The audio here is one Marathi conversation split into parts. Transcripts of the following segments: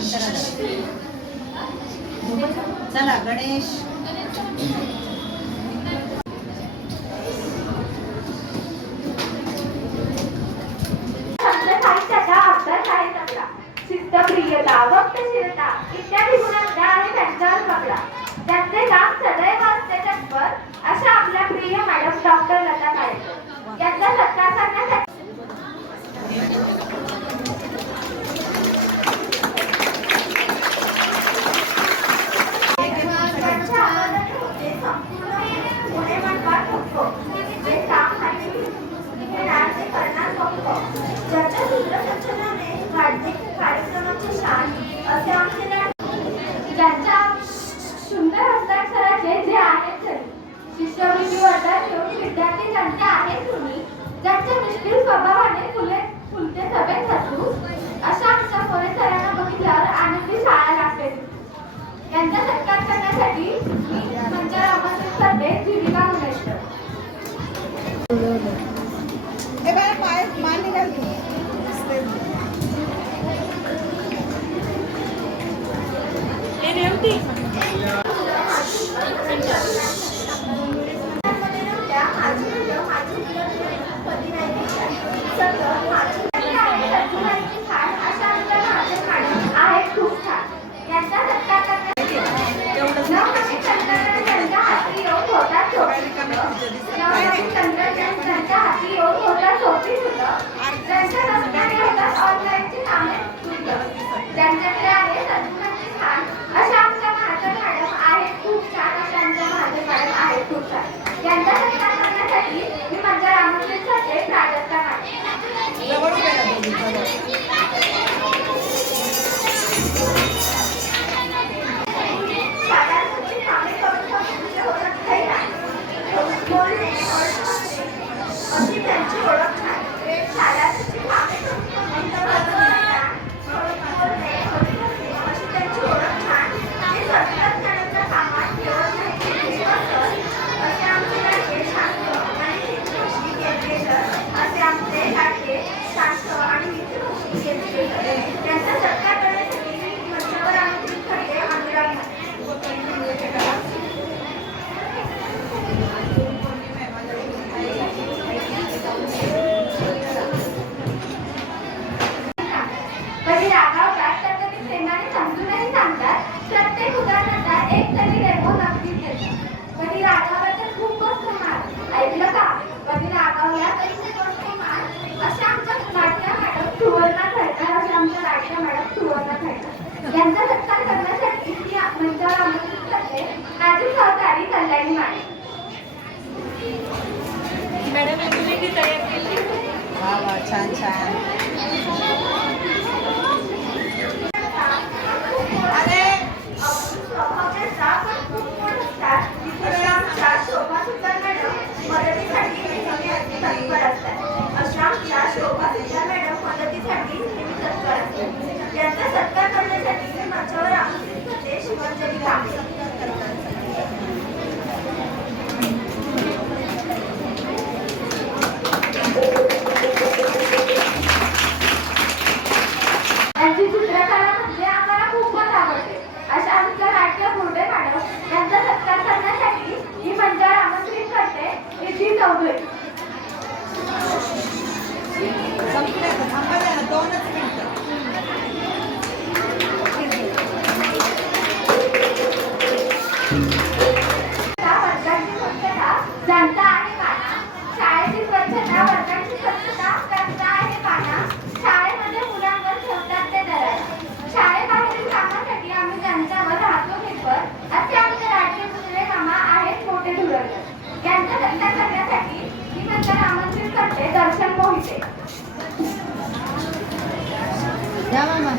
शांत राहा. चला गणेश. शिथिल स्वभावाने फुले फुलते सभेत हसू अशा आमच्या कोरे सरांना बघितल्यावर आनंदी शाळा लागते. यांचा सत्कार करण्यासाठी मी संचार आमंत्रित करते. Jeevika Guneshwar Madam तुम्ही किती तयार केली? वा वा छान छान. হইতে দর্শন হইতে Yeah, mama.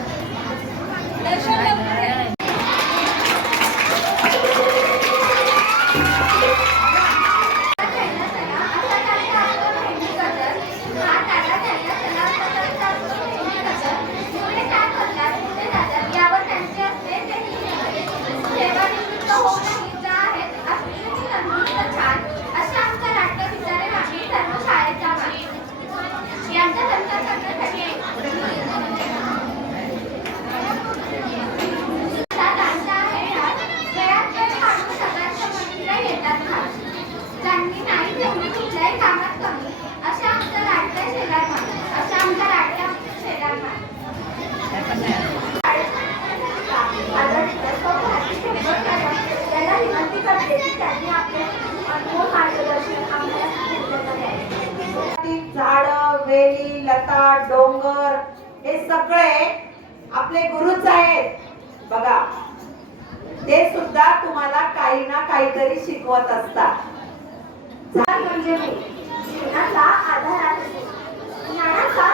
डोंगर हे सगळे आपले गुरुच आहेत. बघा ते सुद्धा तुम्हाला काही ना काहीतरी शिकवत असतात. म्हणजे जीवनाचा आधार आहे. ज्ञानाचा